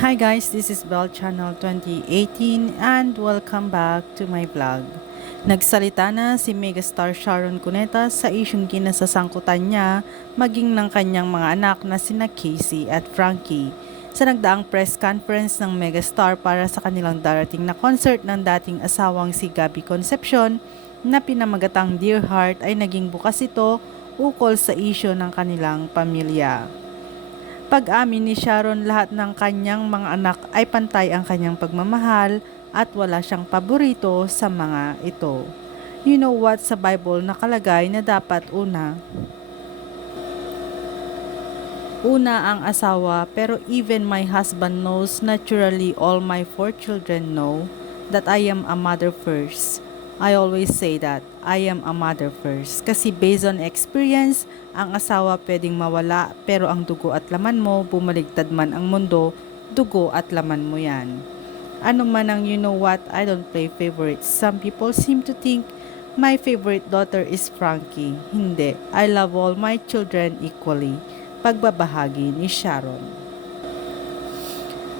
Hi guys, this is Bell Channel 2018 and welcome back to my vlog. Nagsalita na si megastar Sharon Cuneta sa isyong kinasasangkutan niya maging ng kanyang mga anak na sina Casey at Frankie sa nagdaang press conference ng megastar para sa kanilang darating na concert ng dating asawang si Gabby Concepcion na pinamagatang Dear Heart ay naging bukas ito ukol sa isyo ng kanilang pamilya. Pag-amin ni Sharon lahat ng kanyang mga anak ay pantay ang kanyang pagmamahal at wala siyang paborito sa mga ito. You know what sa Bible nakalagay na dapat una Una ang asawa pero even my husband knows naturally all my four children know that I am a mother first. I always say that I am a mother first. Kasi based on experience, ang asawa pwedeng mawala pero ang dugo at laman mo, bumaligtad man ang mundo, dugo at laman mo yan. Ano man ang you know what, I don't play favorites. Some people seem to think my favorite daughter is Frankie. Hindi. I love all my children equally. Pagbabahagi ni Sharon.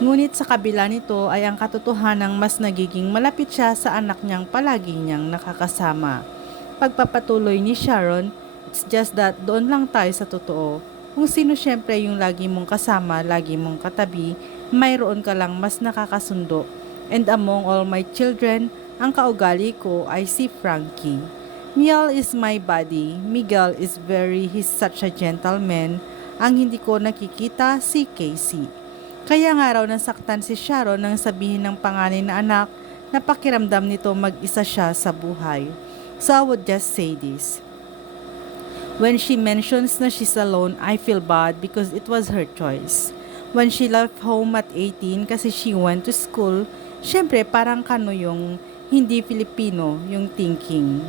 Ngunit sa kabila nito ay ang katotohanang mas nagiging malapit siya sa anak niyang palagi niyang nakakasama. Pagpapatuloy ni Sharon, it's just that doon lang tayo sa totoo. Kung sino syempre yung lagi mong kasama, lagi mong katabi, mayroon ka lang mas nakakasundo. And among all my children, ang kaugali ko ay si Frankie. Miel is my buddy. Miguel is very, he's such a gentleman. Ang hindi ko nakikita si Casey. Kaya nga raw nasaktan si Sharon nang sabihin ng panganay na anak na pakiramdam nito mag-isa siya sa buhay. So I would just say this. When she mentions na she's alone, I feel bad because it was her choice. When she left home at 18 kasi she went to school, syempre parang kano yung hindi Filipino yung thinking.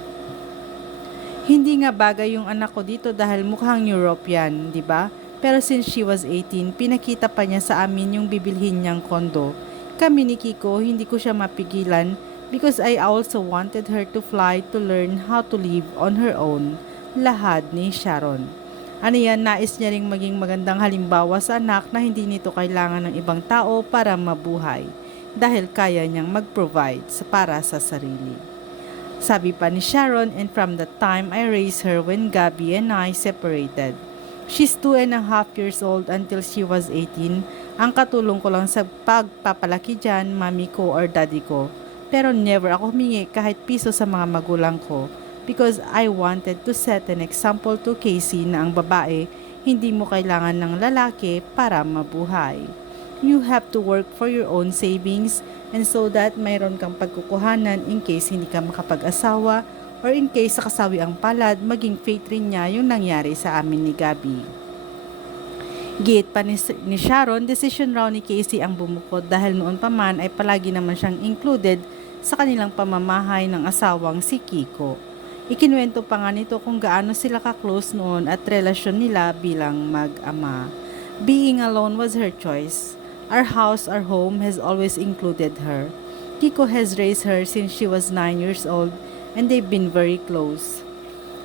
Hindi nga bagay yung anak ko dito dahil mukhang European, di ba? Pero since she was 18, pinakita pa niya sa amin yung bibilhin niyang kondo. Kami ni Kiko, hindi ko siya mapigilan because I also wanted her to fly to learn how to live on her own. Lahad ni Sharon. Ano yan, nais niya ring maging magandang halimbawa sa anak na hindi nito kailangan ng ibang tao para mabuhay dahil kaya niyang mag-provide para sa sarili. Sabi pa ni Sharon, and from the time I raised her when Gabby and I separated, She's two and a half years old until she was 18. Ang katulong ko lang sa pagpapalaki dyan, mami ko or daddy ko. Pero never ako humingi kahit piso sa mga magulang ko because I wanted to set an example to Casey na ang babae, hindi mo kailangan ng lalaki para mabuhay. You have to work for your own savings and so that mayroon kang pagkukuhanan in case hindi ka makapag-asawa or in case sa kasawi ang palad, maging fate rin niya yung nangyari sa amin ni Gabi. Gate pa ni, ni Sharon, decision raw ni Casey ang bumukod dahil noon pa man ay palagi naman siyang included sa kanilang pamamahay ng asawang si Kiko. Ikinuwento pa nga nito kung gaano sila ka-close noon at relasyon nila bilang mag-ama. Being alone was her choice. Our house, our home has always included her. Kiko has raised her since she was 9 years old and they've been very close.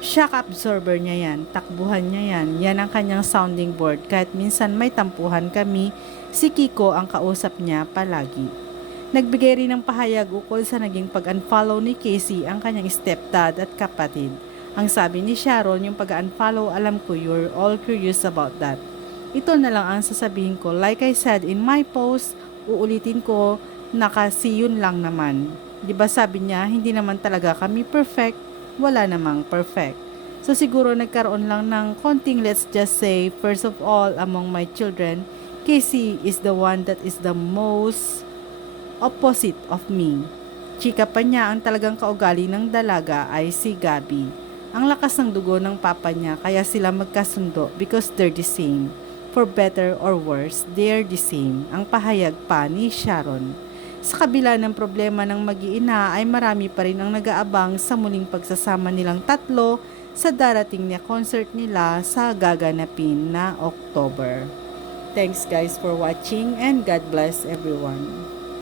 Shock absorber niya yan, takbuhan niya yan, yan ang kanyang sounding board kahit minsan may tampuhan kami, si Kiko ang kausap niya palagi. Nagbigay rin ng pahayag ukol sa naging pag-unfollow ni Casey ang kanyang stepdad at kapatid. Ang sabi ni Sharon, yung pag-unfollow, alam ko you're all curious about that. Ito na lang ang sasabihin ko. Like I said in my post, uulitin ko na kasi yun lang naman. 'Di ba sabi niya, hindi naman talaga kami perfect, wala namang perfect. So siguro nagkaroon lang ng konting let's just say, first of all, among my children, Casey is the one that is the most opposite of me. Chika pa niya ang talagang kaugali ng dalaga ay si Gabi. Ang lakas ng dugo ng papa niya kaya sila magkasundo because they're the same. For better or worse, they're the same. Ang pahayag pa ni Sharon. Sa kabila ng problema ng mag-iina ay marami pa rin ang nag-aabang sa muling pagsasama nilang tatlo sa darating na concert nila sa gaganapin na October. Thanks guys for watching and God bless everyone.